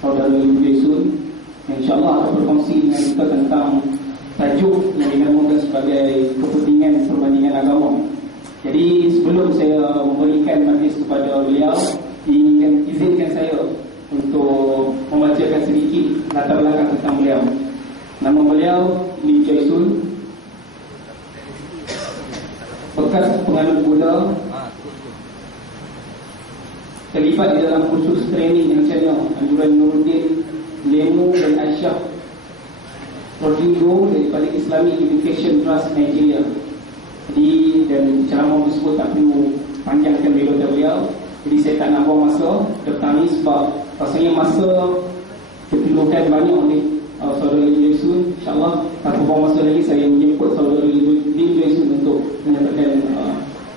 saudara Yusun, yang insyaAllah akan berkongsi dengan kita tentang tajuk yang dinamakan sebagai kepentingan perbandingan agama. Jadi sebelum saya memberikan majlis kepada beliau, izinkan saya untuk membacakan sedikit latar belakang tentang beliau. Nama beliau Lee Choi Sun, bekas penganut Buddha, terlibat di dalam kursus training yang senior anjuran Nuruddin Lemu dan Aisyah Rodrigo daripada Islamic Education Trust Nigeria. Jadi, dan ceramah tersebut tak perlu panjangkan biodata beliau, jadi saya tak nak buang masa tentang ni sebab rasanya masa diperlukan banyak oleh saudara Lee Sun. InsyaAllah tanpa buang masa lagi, saya menjemput saudara Lee Sun untuk menyatakan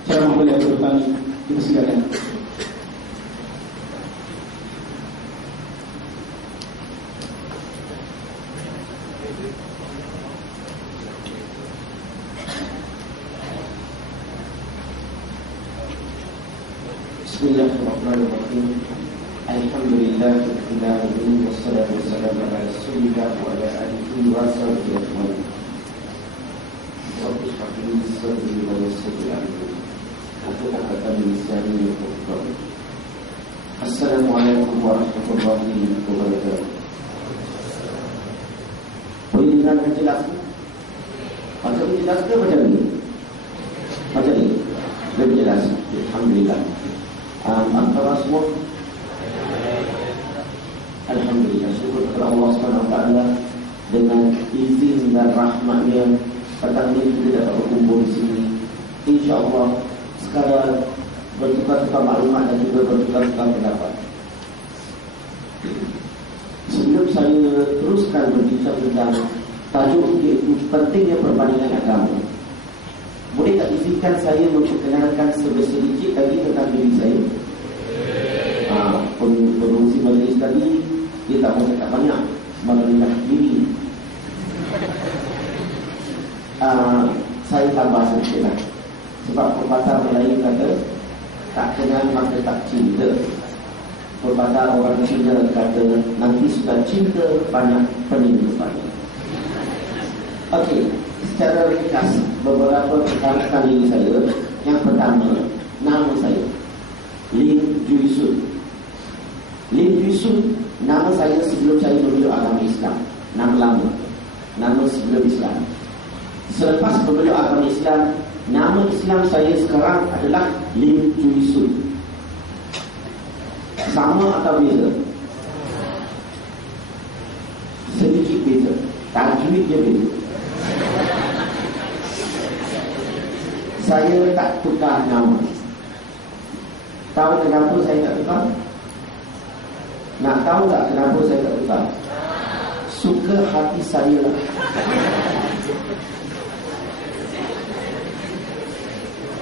ceramah beliau tentang ni. Dipersilakan. Bismillahirrahmanirrahim. Alhamdulillah wassalatu wassalamu ala rasulillah wa ala alihi wa sahbihi ajma'in. Rabbi shrah li sadri wa yassir li amri wahlul 'uqdatam min lisani yafqahu qawli. Assalamualaikum warahmatullahi wabarakatuh. Boleh dengar jelas? Macam jelas ke macam ni? Macam ni? Lebih jelas. Alhamdulillah. Antara semua, alhamdulillah, syukur kepada Allah SWT dengan izin dan rahmatnya petang ini kita dapat berkumpul di sini. InsyaAllah sekadar bertukar-tukar maklumat dan juga bertukar-tukar pendapat. Sebelum saya teruskan berbincang tentang tajuk iaitu pentingnya perbandingan agama, boleh tak izinkan saya memperkenalkan sedikit lagi tentang diri saya? Pengurusi majlis tadi, dia tak mau cakap banyak, mengenal diri. Saya tambah sedikit lah. Sebab pepatah Melayu kata, tak kenal maka tak cinta. Pepatah orang Cina kata, nanti sudah cinta banyak peninggalannya. Okey. Secara ringkas, beberapa perkenalkan diri saya. Yang pertama, nama saya Lee Choi Sun. Lee Choi Sun, nama saya sebelum saya memeluk agama Islam. Nama lama, nama sebelum Islam. Selepas memeluk agama Islam, nama Islam saya sekarang adalah Lee Choi Sun. Sama atau beza? Sedikit beza. Tajwid je beza. Saya tak tukar nama. Tahu kenapa saya tak tukar? Nak tahu tak kenapa saya tak tukar? Suka hati saya lah.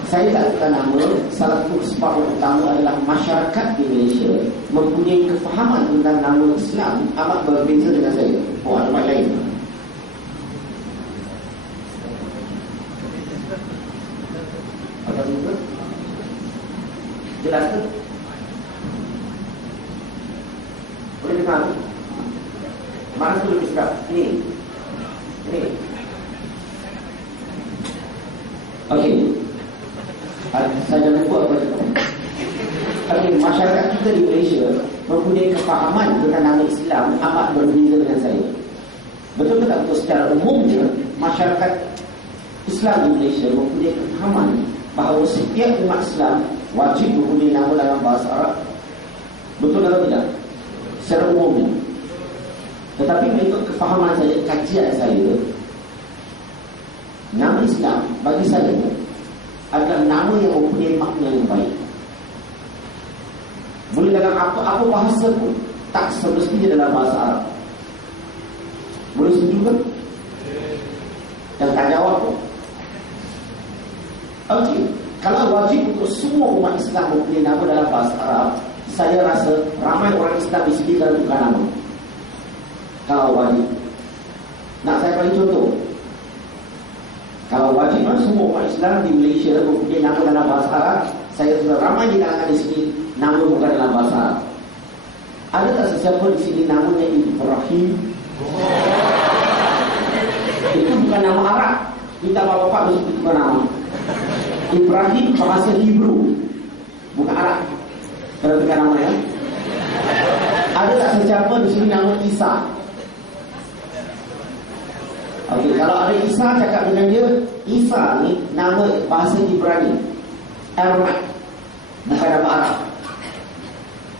Saya tak tukar nama. Salah satu sebab yang utama adalah masyarakat di Malaysia mempunyai kefahaman tentang nama Islam amat berbeza dengan saya. Ada tempat lain. Jelas ke? Boleh dengar? Mana tu lebih sedap? Ni. Okey. Saya jangan buat apa cakap. Okey, masyarakat kita di Malaysia mempunyai kefahaman tentang nama Islam amat berbeza dengan saya. Betul ke tak betul? Secara umumnya, masyarakat Islam di Malaysia mempunyai kefahaman bahawa setiap umat Islam wajib mempunyai nama dalam bahasa Arab. Betul atau tidak? Secara umumnya. Tetapi mengikut kefahaman saya, kajian saya, nama Islam bagi saya adalah nama yang mempunyai makna yang baik. Boleh dalam apa bahasa pun, tak semestinya dalam bahasa Arab. Boleh setuju kan? Dan tak jawab pun. Okey. Kalau wajib untuk semua umat Islam mempunyai nama dalam bahasa Arab, saya rasa ramai orang Islam di sini dalam tukar nama. Kalau wajib. Nak saya bagi contoh. Kalau wajib semua umat Islam di Malaysia mempunyai nama dalam bahasa Arab, saya sudah ramai di kalangan di sini nama bukan dalam bahasa Arab. Ada tak sesiapa di sini namanya Ibrahim? Itu bukan nama Arab. Kita bapak-bapak mesti bukan nama. Ibrahim bahasa Hebrew, bukan Arab. Perhatikan nama ya. Ada tak sesiapa di sini nama Isa? Okey, kalau ada Isa, cakap dengan dia. Isa ni nama bahasa Ibrani, Aramaik, bukan nama Arab.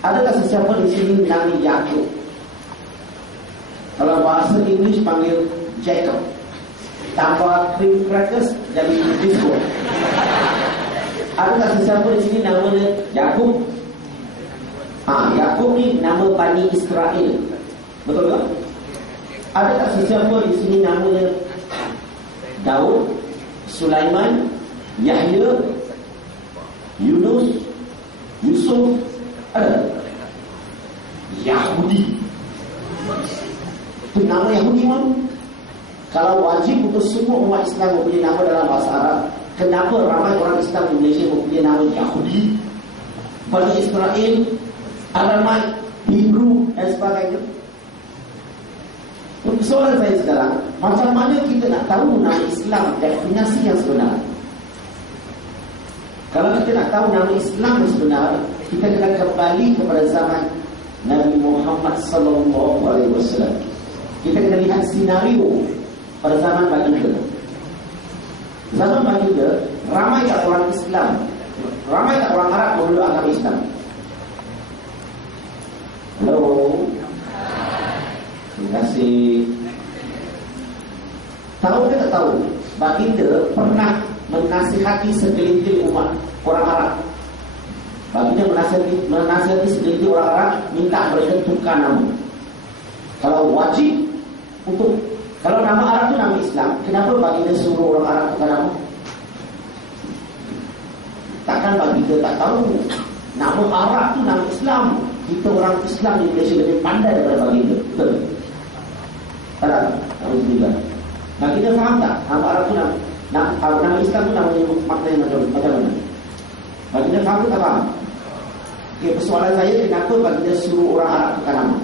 Ada tak sesiapa di sini nama Yakub? Kalau bahasa English panggil Jacob. Tambah cream crackers jadi biscuit. Ada tak sesiapa di sini namanya Yakub? Yakub ni nama Bani Israel. Betul tak? Ada tak sesiapa di sini namanya Daud, Sulaiman, Yahya, Yunus, Yusuf? Ada? Yahudi. Itu nama Yahudi mana? Kalau wajib untuk semua umat Islam mempunyai nama dalam bahasa Arab, kenapa ramai orang Islam di Malaysia mempunyai nama Yahudi, Bani Israel, Aramaik, Hebrew dan sebagainya? Soalan saya sekarang, macam mana kita nak tahu nama Islam, definisi yang sebenar? Kalau kita nak tahu nama Islam yang sebenar, kita kena kembali kepada zaman Nabi Muhammad SAW. Kita kena lihat senario pada zaman baginda. Zaman baginda, ramai tak orang Islam, ramai tak orang Arab memeluk agama Islam? Hello. Terima kasih. Tahu ke tak tahu, baginda pernah menasihati segelintir umat orang Arab. Baginda menasihati segelintir orang Arab, minta mereka tukar nama. Kalau wajib untuk, kalau nama Arab itu nama Islam, kenapa baginda suruh orang Arab tukar nama? Takkan baginda tak tahu nama Arab itu nama Islam. Kita orang Islam di Malaysia lebih pandai daripada baginda. Betul? Tak? Alhamdulillah. Baginda faham tak? Nama Arab itu nama Islam itu namanya maknanya macam mana? Baginda faham ke tak faham? Okay, persoalan saya, kenapa baginda suruh orang Arab tukar nama?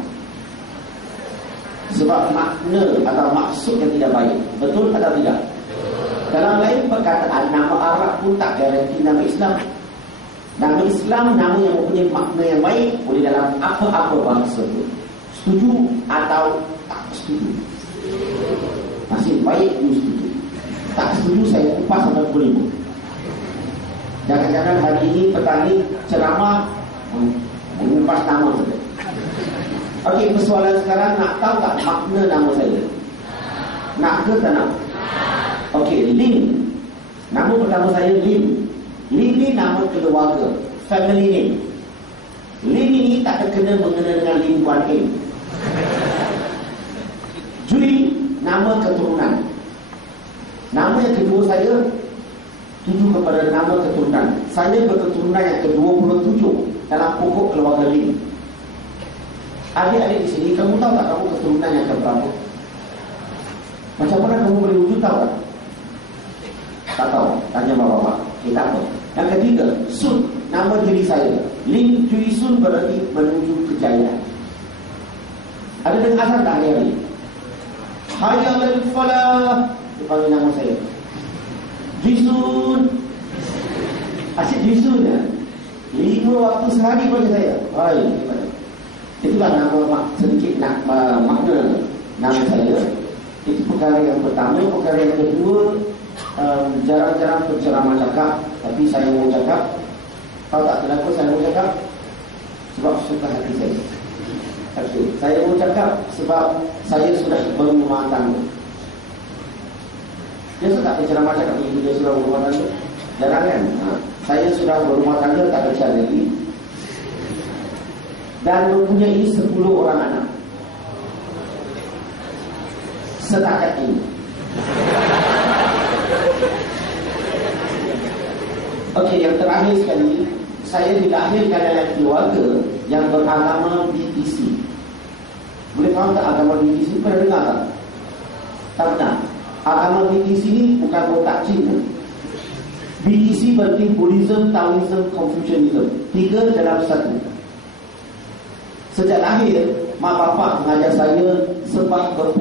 Sebab makna atau maksud yang tidak baik. Betul atau tidak? Dalam lain perkataan, nama Arab pun tak garanti nama Islam. Nama Islam, nama yang mempunyai makna yang baik, boleh dalam apa-apa bangsa itu. Setuju atau tak setuju? Masih baik, you setuju. Tak setuju, saya kupas sampai pukul 5. Jangan-jangan hari ini petang ni ceramah mengupas nama saja. Okey, persoalan sekarang, nak tahu tak makna nama saya? Nak ke tak nak? Okey, Lim. Nama pertama saya Lim. Lim ni nama keluarga, family name. Lim ini tak terkena mengenai dengan Lim Kuan Yin. Jui, nama keturunan. Nama yang kedua saya tuju kepada nama keturunan. Saya berketurunan yang ke-27 dalam pokok keluarga Lim. Adik-adik di sini, kamu tahu tak kamu keturunan yang keberapa? Macam mana kamu boleh wujud, tahu tak? Tak tahu, tanya bapak-bapak. Kita apa? Yang ketiga, Sun, nama diri saya. Lim Cui Sun berarti menuju kejayaan. Ada dengar asal tak hari-hari? Hayya lal falah, dipanggil nama saya. Jisun. Asyik Jisun ya? 5 waktu sehari panggil saya. Hai, itulah nama sedikit makna nama saya. Itu perkara yang pertama. Perkara yang kedua, jarang-jarang penceramah cakap, tapi saya mau cakap. Tahu tak kenapa saya mau cakap? Sebab suka hati saya. Okay. Saya mau cakap sebab saya sudah berumah tangga. Biasa tak penceramah cakap ibu dia sudah berumah tangga? Jarang kan? Saya sudah berumah tangga, tak kerja lagi, dan mempunyai 10 orang anak setakat ini. Okey, yang terakhir sekali, saya dilahirkan dalam keluarga yang beragama BTC. Boleh faham tak agama BTC? Pernah dengar tak? Tak pernah. Agama BTC ni bukan botak Cina. BTC berarti Buddhism, Taoism, Confucianism. 3 dalam 1. Sejak lahir, mak bapak mengajar saya sebab berpunya